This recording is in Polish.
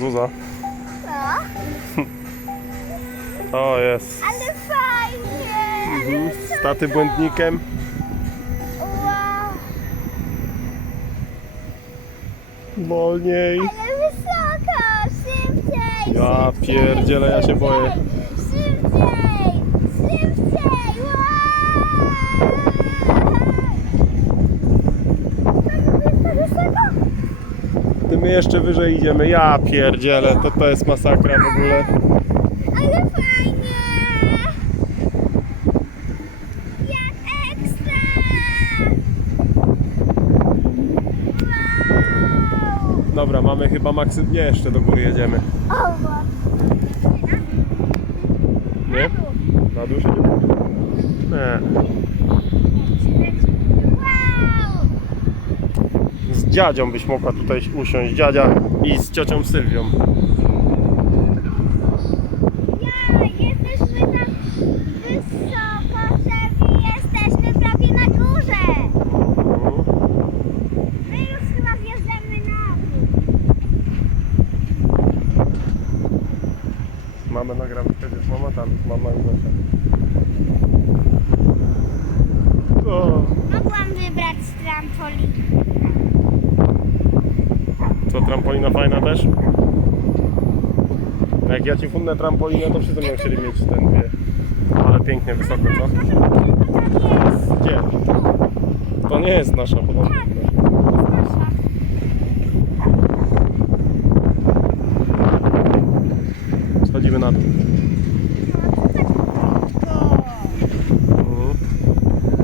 Zuza. No, O, jest. ale fajnie. Ale Mhm. Z taty błędnikiem. Wow, Wolniej. ale wysoko. Szybciej. Ja szybciej, pierdzielę, ja się boję. Szybciej. Szybciej. Ty my jeszcze wyżej idziemy. Ja pierdzielę, to to jest masakra w ogóle. Ale fajnie! Jak ekstra! Wow! Dobra, mamy chyba maksy... Nie, jeszcze do góry jedziemy. O, Nie? Na dół się nie Nie. Wow! Z dziadzią byś mogła tutaj usiąść. Dziadzia i z ciocią Sylwią. Ja, jesteśmy wysoko, że jesteśmy prawie na górze. My już chyba wjeżdżamy na dół. Mamy nagramy przecież mama tam, mama i Zosia. Mogłam wybrać trampolin to trampolina fajna też. No jak ja ci fundnę trampolinę, to wszyscy będą chcieli mieć ten, wie. Ale pięknie, wysoko, co? Gdzie? To nie jest nasza podobna. Schodzimy na dół.